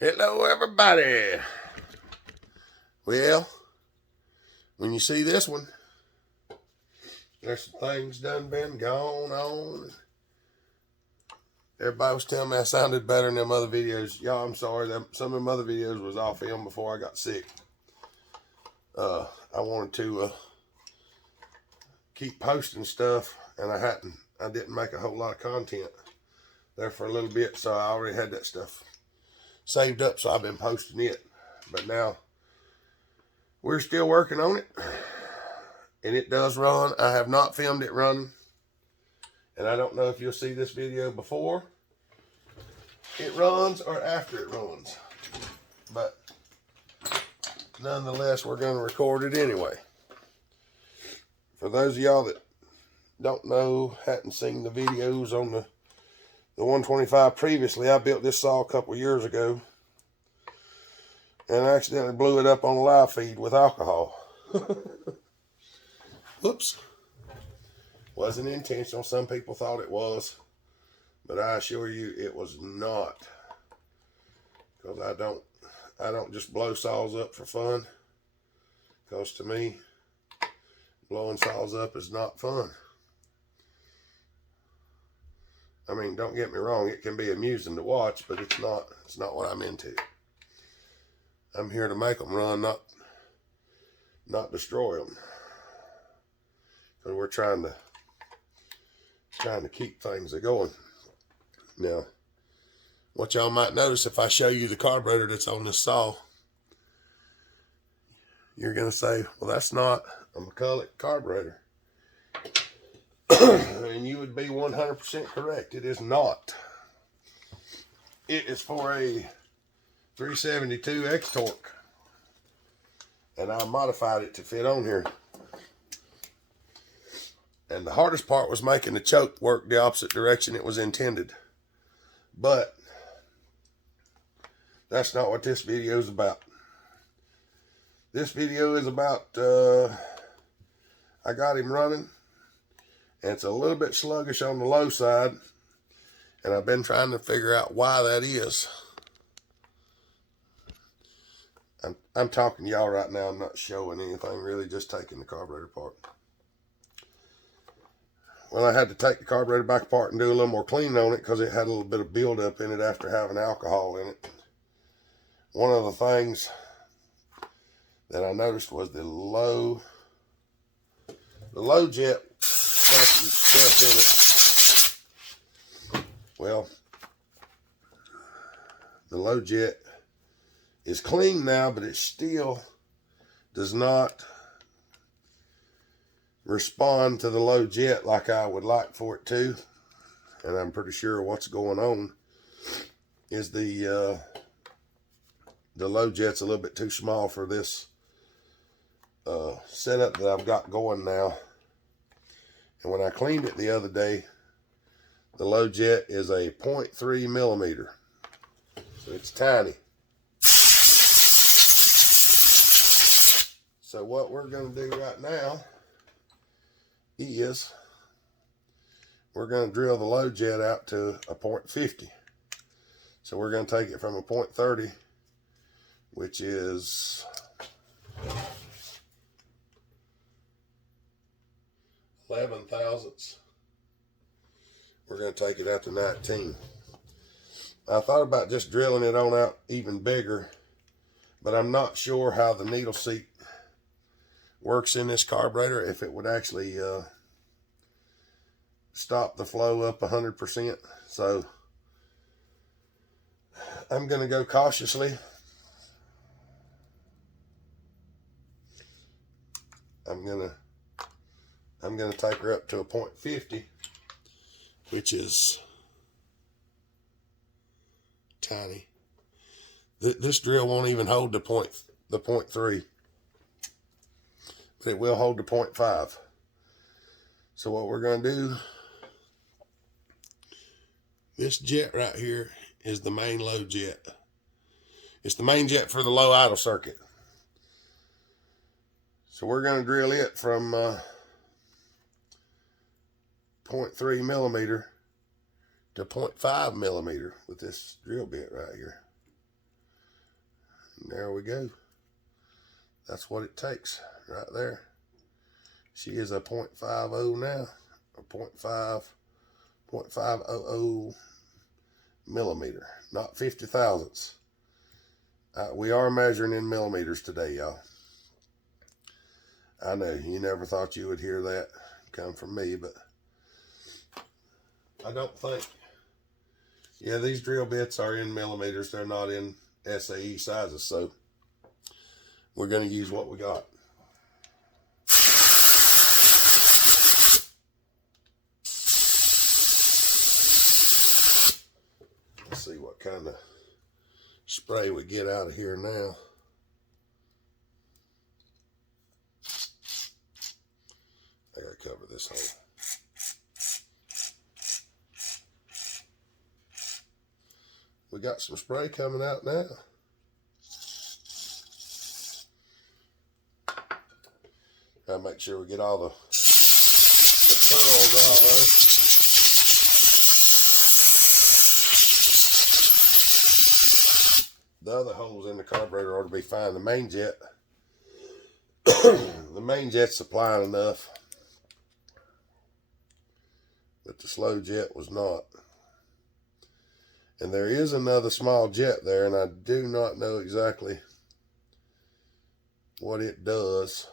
Hello, everybody. Well, when you see this one, there's some things done been going on. Everybody was telling me I sounded better in them other videos. Y'all, I'm sorry. Some of them other videos was off film before I got sick. I wanted to keep posting stuff, and I didn't make a whole lot of content there for a little bit, so I already had that stuff saved up, so I've been posting it. But now we're still working on it, and it does run. I have not filmed it running, and I don't know if you'll see this video before it runs or after it runs, but nonetheless, we're going to record it anyway. For those of y'all that don't know, hadn't seen the videos on the 125 previously, I built this saw a couple years ago, and I accidentally blew it up on a live feed with alcohol. Whoops. Wasn't intentional. Some people thought it was, but I assure you it was not. Because I don't just blow saws up for fun. Because to me, blowing saws up is not fun. I mean, don't get me wrong, it can be amusing to watch, but it's not what I'm into. I'm here to make them run, not destroy them. Because we're trying to keep things going. Now, what y'all might notice if I show you the carburetor that's on this saw, you're going to say, well, that's not a Mcculloch carburetor. And you would be 100% correct. It is not. It is for a 372 X-Torque. And I modified it to fit on here. And the hardest part was making the choke work the opposite direction it was intended. But that's not what this video is about. This video is about, I got him running, and it's a little bit sluggish on the low side, and I've been trying to figure out why that is. I'm talking to y'all right now. I'm not showing anything, really, just taking the carburetor apart. Well, I had to take the carburetor back apart and do a little more cleaning on it because it had a little bit of buildup in it after having alcohol in it. One of the things that I noticed was the low jet got some stuff in it. Well, the low jet is clean now, but it still does not respond to the low jet like I would like for it to. And I'm pretty sure what's going on is the low jet's a little bit too small for this setup that I've got going now. And when I cleaned it the other day, the low jet is a 0.3 millimeter. So it's tiny. So what we're going to do right now is we're going to drill the low jet out to a 0.50. So we're going to take it from a 0.30, which is 11 thousandths. We're going to take it out to 19. I thought about just drilling it on out even bigger, but I'm not sure how the needle seat works in this carburetor, if it would actually stop the flow up 100%. So I'm going to go cautiously. I'm going to take her up to a 0.50, which is tiny. This drill won't even hold the 0.3, but it will hold the 0.5. So what we're going to do, this jet right here is the main low jet. It's the main jet for the low idle circuit. So we're going to drill it from 0.3 millimeter to 0.5 millimeter with this drill bit right here. And there we go. That's what it takes right there. She is a 0.50 now, or 0.500 millimeter, not 50 thousandths. We are measuring in millimeters today, y'all. I know you never thought you would hear that come from me, but I don't think. Yeah, these drill bits are in millimeters. They're not in SAE sizes, so we're going to use what we got. Let's see what kind of spray we get out of here now. I got to cover this hole. We got some spray coming out now. Gotta make sure we get all the pearls out there. The other holes in the carburetor ought to be fine. The main jet, the main jet's supplying enough, but the slow jet was not. And there is another small jet there, and I do not know exactly what it does.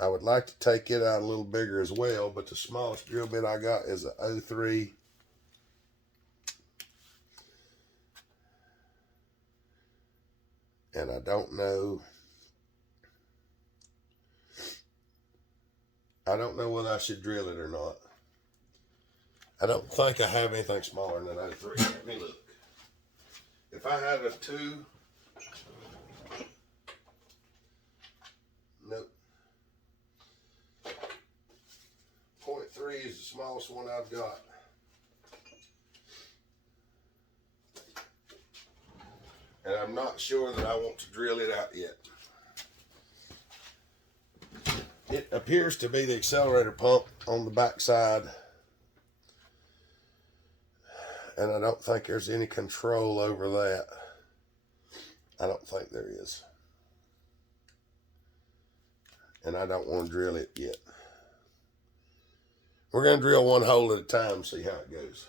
I would like to take it out a little bigger as well, but the smallest drill bit I got is a 03. And I don't know whether I should drill it or not. I don't think I have anything smaller than 03. Let me look. If I had a 2, nope. 0.3 is the smallest one I've got. And I'm not sure that I want to drill it out yet. It appears to be the accelerator pump on the back side. And I don't think there's any control over that. I don't think there is. And I don't want to drill it yet. We're going to drill one hole at a time and see how it goes.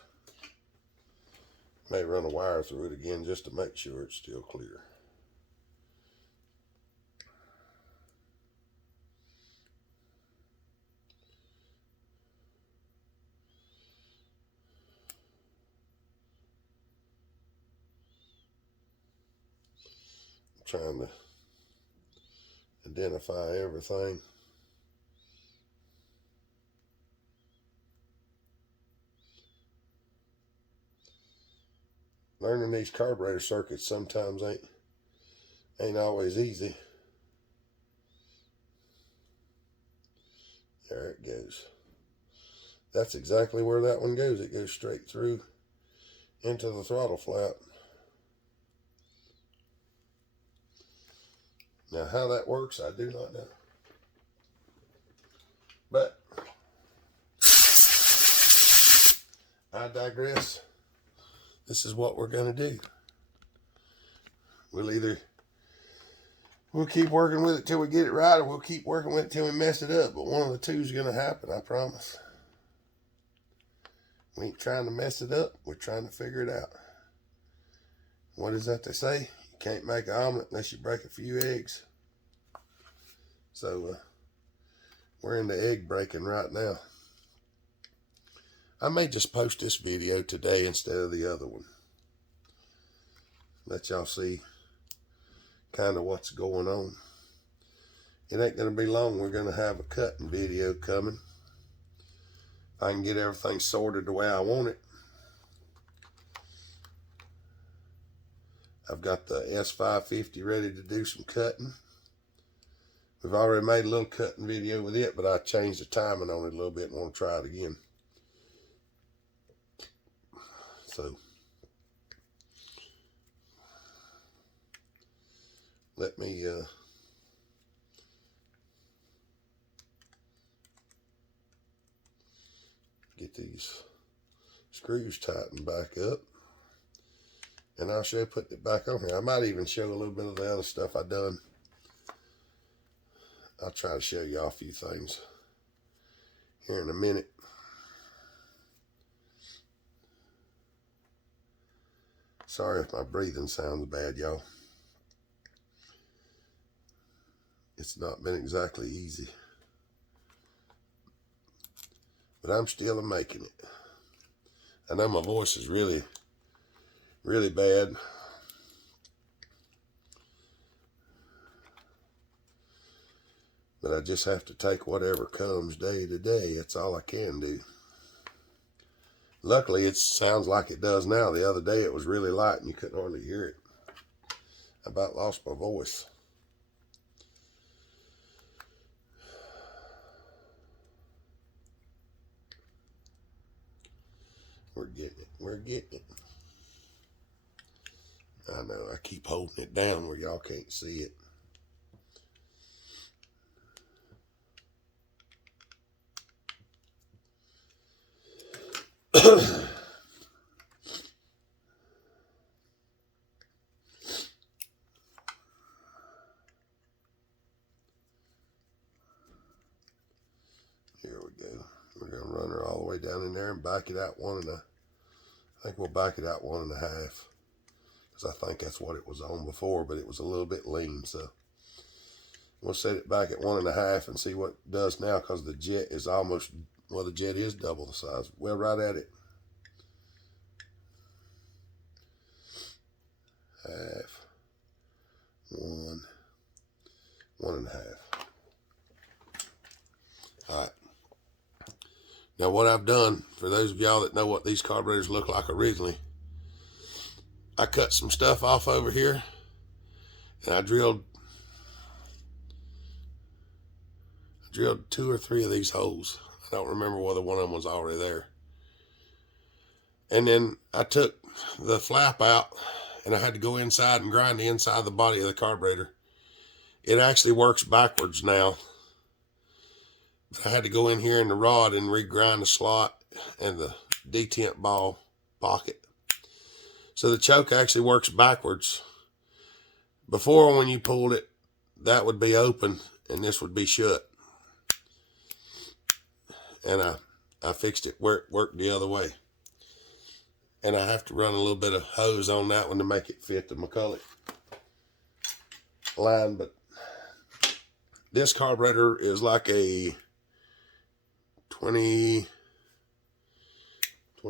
May run a wire through it again just to make sure it's still clear. I'm trying to identify everything. Learning these carburetor circuits sometimes ain't always easy. There it goes. That's exactly where that one goes. It goes straight through into the throttle flap. Now how that works, I do not know. But I digress. This is what we're going to do. We'll keep working with it till we get it right, or we'll keep working with it till we mess it up. But one of the two is going to happen, I promise. We ain't trying to mess it up. We're trying to figure it out. What is that they say? You can't make an omelet unless you break a few eggs. So we're in the egg breaking right now. I may just post this video today instead of the other one. Let y'all see kind of what's going on. It ain't going to be long. We're going to have a cutting video coming. If I can get everything sorted the way I want it. I've got the S550 ready to do some cutting. We've already made a little cutting video with it, but I changed the timing on it a little bit and want to try it again. So let me get these screws tightened back up. And I'll show you putting it back on here. I might even show a little bit of the other stuff I done. I'll try to show y'all a few things here in a minute. Sorry if my breathing sounds bad, y'all. It's not been exactly easy. But I'm still making it. I know my voice is really, really bad. But I just have to take whatever comes day to day. That's all I can do. Luckily, it sounds like it does now. The other day, it was really light and you couldn't hardly hear it. I about lost my voice. We're getting it. We're getting it. I know. I keep holding it down where y'all can't see it. Here we go. We're going to run her all the way down in there and back it out I think we'll back it out 1.5. Because I think that's what it was on before, but it was a little bit lean. So we'll set it back at 1.5 and see what it does now, because the jet is almost, well, the jet is double the size. Well, right at it. Half. 1.5. All right. Now what I've done, for those of y'all that know what these carburetors look like originally, I cut some stuff off over here and I drilled 2 or 3 of these holes. I don't remember whether one of them was already there. And then I took the flap out and I had to go inside and grind the inside of the body of the carburetor. It actually works backwards now. I had to go in here in the rod and regrind the slot and the detent ball pocket. So the choke actually works backwards. Before, when you pulled it, that would be open and this would be shut. And I fixed it where it worked the other way. And I have to run a little bit of hose on that one to make it fit the Mcculloch line. But this carburetor is like a 20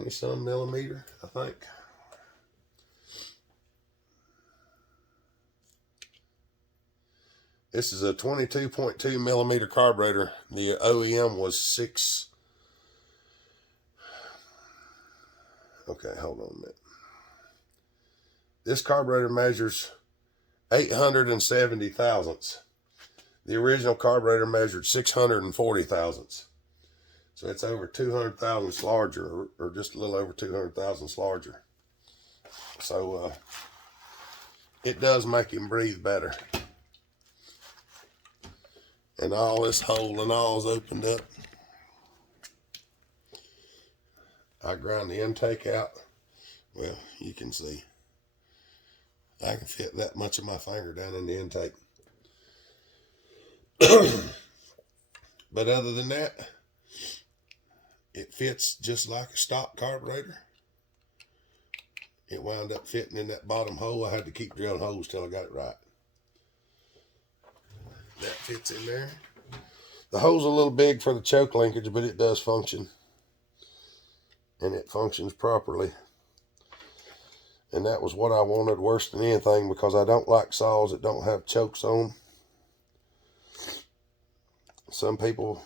some millimeter, I think. This is a 22.2 millimeter carburetor. The OEM was 6. Okay, hold on a minute. This carburetor measures 870 thousandths. The original carburetor measured 640 thousandths. So it's over 200 thousandths larger, or just a little over 200 thousandths larger. So it does make him breathe better. And all this hole and all is opened up. I ground the intake out. Well, you can see. I can fit that much of my finger down in the intake. But other than that, it fits just like a stock carburetor. It wound up fitting in that bottom hole. I had to keep drilling holes till I got it right. That fits in there. The hole's a little big for the choke linkage, but it does function. And it functions properly. And that was what I wanted worse than anything, because I don't like saws that don't have chokes on them. Some people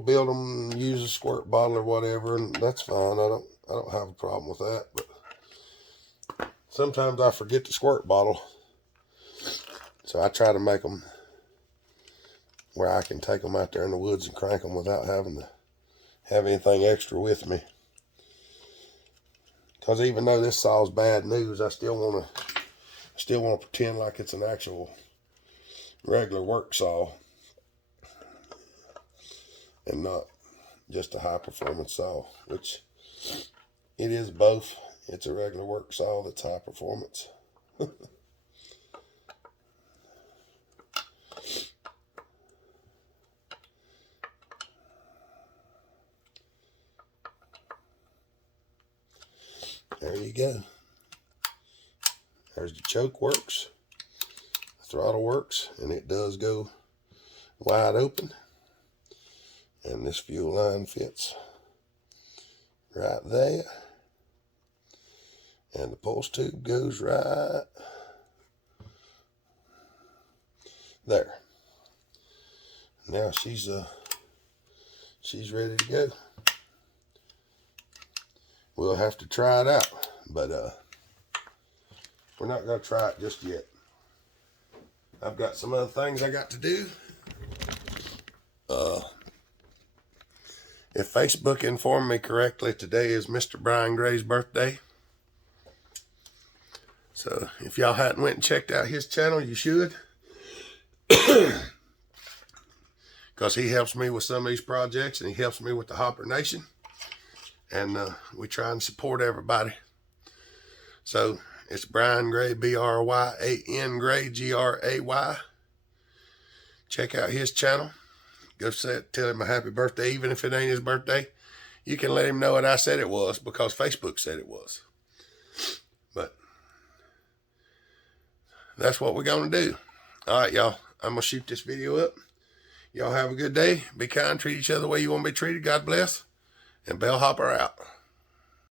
build them, use a squirt bottle or whatever, and that's fine. I don't have a problem with that. But sometimes I forget the squirt bottle, so I try to make them where I can take them out there in the woods and crank them without having to have anything extra with me. Because even though this saw's bad news, I still want to pretend like it's an actual regular work saw and not just a high performance saw, which it is both It's a regular work saw that's high performance. There you go. There's the choke works, the throttle works, and it does go wide open. And this fuel line fits right there. And the pulse tube goes right there. Now she's ready to go. We'll have to try it out, but we're not going to try it just yet. I've got some other things I got to do. If Facebook informed me correctly, today is Mr. Brian Gray's birthday. So if y'all hadn't went and checked out his channel, you should. Because he helps me with some of these projects, and he helps me with the Hopper Nation. And we try and support everybody. So it's Brian Gray, B-R-Y-A-N Gray, G-R-A-Y. Check out his channel. Go tell him a happy birthday, even if it ain't his birthday. You can let him know what I said it was, because Facebook said it was. But that's what we're going to do. All right, y'all. I'm going to shoot this video up. Y'all have a good day. Be kind. Treat each other the way you want to be treated. God bless. And Bell Hopper out.